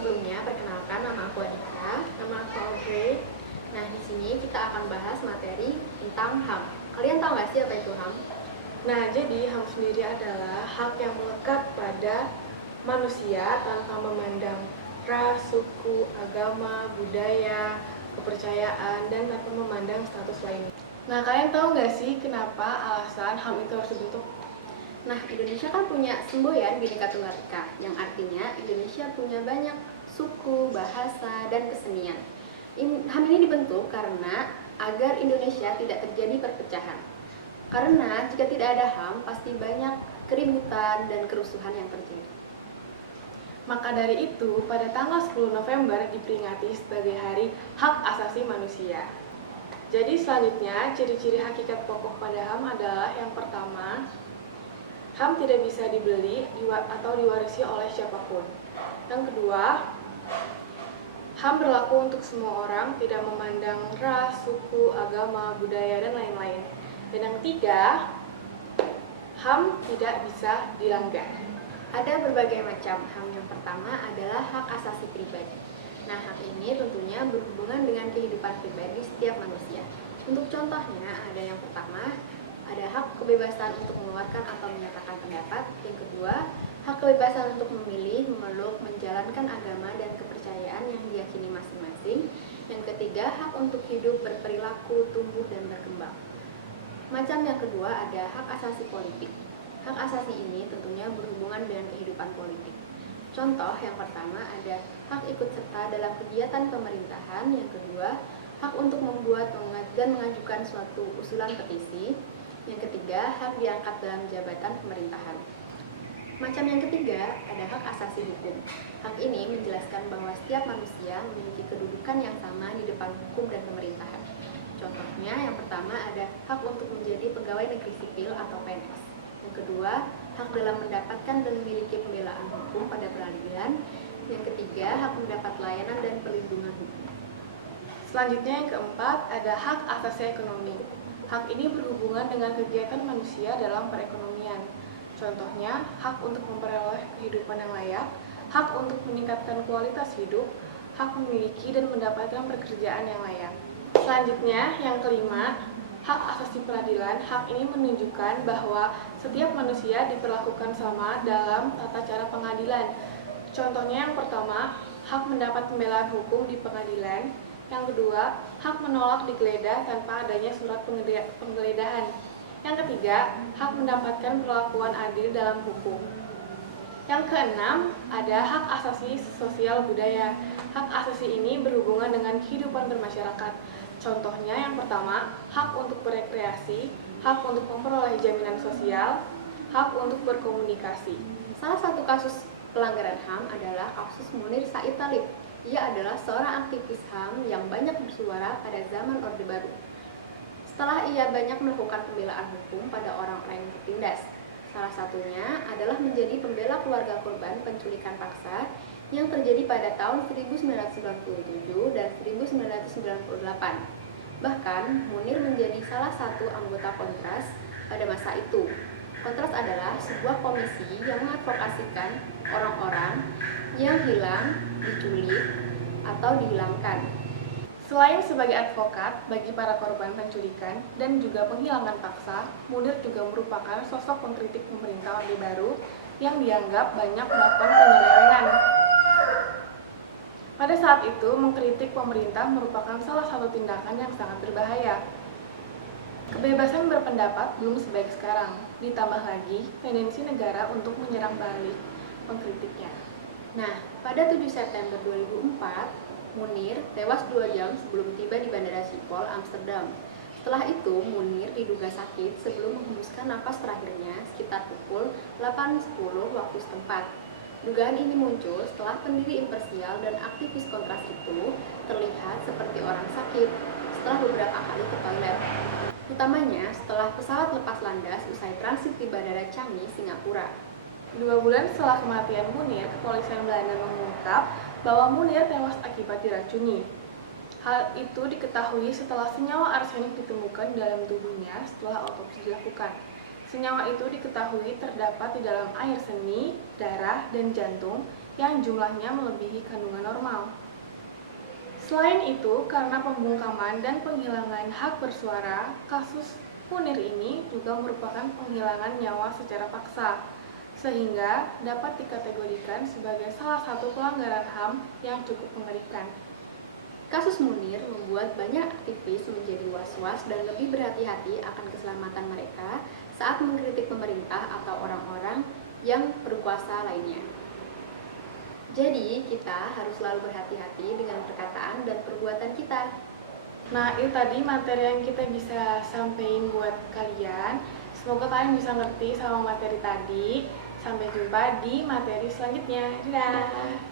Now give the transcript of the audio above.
sebelumnya, perkenalkan nama aku Adita, nama aku Audrey. Nah, di sini kita akan bahas materi tentang HAM. Kalian tahu nggak sih apa itu HAM? Nah, jadi HAM sendiri adalah hak yang melekat pada manusia tanpa memandang ras, suku, agama, budaya, kepercayaan, dan tanpa memandang status lainnya. Nah, kalian tahu nggak sih kenapa alasan HAM itu harus dibentuk? Nah, Indonesia kan punya semboyan Bhinneka Tunggal Ika, yang artinya Indonesia punya banyak suku, bahasa, dan kesenian. HAM ini dibentuk karena agar Indonesia tidak terjadi perpecahan. Karena jika tidak ada HAM, pasti banyak keributan dan kerusuhan yang terjadi. Maka dari itu, pada tanggal 10 November diperingati sebagai Hari Hak Asasi Manusia. Jadi selanjutnya, ciri-ciri hakikat pokok pada HAM adalah yang pertama, HAM tidak bisa dibeli atau diwarisi oleh siapapun. Yang kedua, HAM berlaku untuk semua orang, tidak memandang ras, suku, agama, budaya, dan lain-lain. Dan yang ketiga, HAM tidak bisa dilanggar. Ada berbagai macam HAM. Yang pertama adalah hak asasi pribadi. Nah, hak ini tentunya berhubungan dengan kehidupan pribadi setiap manusia. Untuk contohnya, ada yang pertama, ada hak kebebasan untuk mengeluarkan atau menyatakan pendapat. Yang kedua, hak kebebasan untuk memilih, memeluk, menjalankan agama dan kepercayaan yang diyakini masing-masing. Yang ketiga, hak untuk hidup, berperilaku, tumbuh, dan berkembang. Macam yang kedua ada hak asasi politik. Hak asasi ini tentunya berhubungan dengan kehidupan politik. Contoh yang pertama ada hak ikut serta dalam kegiatan pemerintahan. Yang kedua, hak untuk membuat dan mengajukan suatu usulan petisi. Yang ketiga, hak diangkat dalam jabatan pemerintahan. Macam yang ketiga, ada hak asasi hukum. Hak ini menjelaskan bahwa setiap manusia memiliki kedudukan yang sama di depan hukum dan pemerintahan. Contohnya, yang pertama ada hak untuk menjadi pegawai negeri sipil atau PNS. Yang kedua, hak dalam mendapatkan dan memiliki pembelaan hukum pada peradilan. Yang ketiga, hak mendapat layanan dan perlindungan hukum. Selanjutnya yang keempat, ada hak asasi ekonomi. Hak ini berhubungan dengan kegiatan manusia dalam perekonomian. Contohnya, hak untuk memperoleh kehidupan yang layak, hak untuk meningkatkan kualitas hidup, hak memiliki dan mendapatkan pekerjaan yang layak. Selanjutnya, yang kelima, hak asasi peradilan. Hak ini menunjukkan bahwa setiap manusia diperlakukan sama dalam tata cara pengadilan. Contohnya yang pertama, hak mendapat pembelaan hukum di pengadilan. Yang kedua, hak menolak digeledah tanpa adanya surat penggeledahan. Yang ketiga, hak mendapatkan perlakuan adil dalam hukum. Yang keenam, ada hak asasi sosial budaya. Hak asasi ini berhubungan dengan kehidupan bermasyarakat. Contohnya yang pertama, hak untuk berekreasi, hak untuk memperoleh jaminan sosial, hak untuk berkomunikasi. Salah satu kasus pelanggaran HAM adalah kasus Munir Said Talib. Ia adalah seorang aktivis HAM yang banyak bersuara pada zaman Orde Baru. Setelah ia banyak melakukan pembelaan hukum pada orang-orang yang tertindas. Salah satunya adalah menjadi pembela keluarga korban penculikan paksa yang terjadi pada tahun 1997 dan 1998. Bahkan, Munir menjadi salah satu anggota Kontras pada masa itu. Kontras adalah sebuah komisi yang mengadvokasikan orang-orang yang hilang, diculik, atau dihilangkan. Selain sebagai advokat bagi para korban penculikan dan juga penghilangan paksa, Munir juga merupakan sosok pengkritik pemerintah Orde Baru yang dianggap banyak melakukan penyelewengan. Pada saat itu, mengkritik pemerintah merupakan salah satu tindakan yang sangat berbahaya. Kebebasan berpendapat belum sebaik sekarang, ditambah lagi tendensi negara untuk menyerang balik pengkritiknya. Nah, pada 7 September 2004, Munir tewas 2 jam sebelum tiba di Bandara Schiphol, Amsterdam. Setelah itu, Munir diduga sakit sebelum menghembuskan napas terakhirnya sekitar pukul 8.10 waktu setempat. Dugaan ini muncul setelah pendiri imparsial dan aktivis Kontras itu terlihat seperti orang sakit setelah beberapa kali ke toilet. Utamanya setelah pesawat lepas landas usai transit di Bandara Changi, Singapura. 2 bulan setelah kematian Munir, kepolisian Belanda mengungkap bahwa Munir tewas akibat diracuni. Hal itu diketahui setelah senyawa arsenik ditemukan dalam tubuhnya setelah autopsi dilakukan. Senyawa itu diketahui terdapat di dalam air seni, darah, dan jantung yang jumlahnya melebihi kandungan normal. Selain itu, karena pembungkaman dan penghilangan hak bersuara, kasus Munir ini juga merupakan penghilangan nyawa secara paksa, sehingga dapat dikategorikan sebagai salah satu pelanggaran HAM yang cukup mengerikan. Kasus Munir membuat banyak aktivis menjadi was-was dan lebih berhati-hati akan keselamatan mereka saat mengkritik pemerintah atau orang-orang yang berkuasa lainnya. Jadi, kita harus selalu berhati-hati dengan perkataan dan perbuatan kita. Nah, itu tadi materi yang kita bisa sampaikan buat kalian. Semoga kalian bisa ngerti sama materi tadi. Sampai jumpa di materi selanjutnya. Dadah!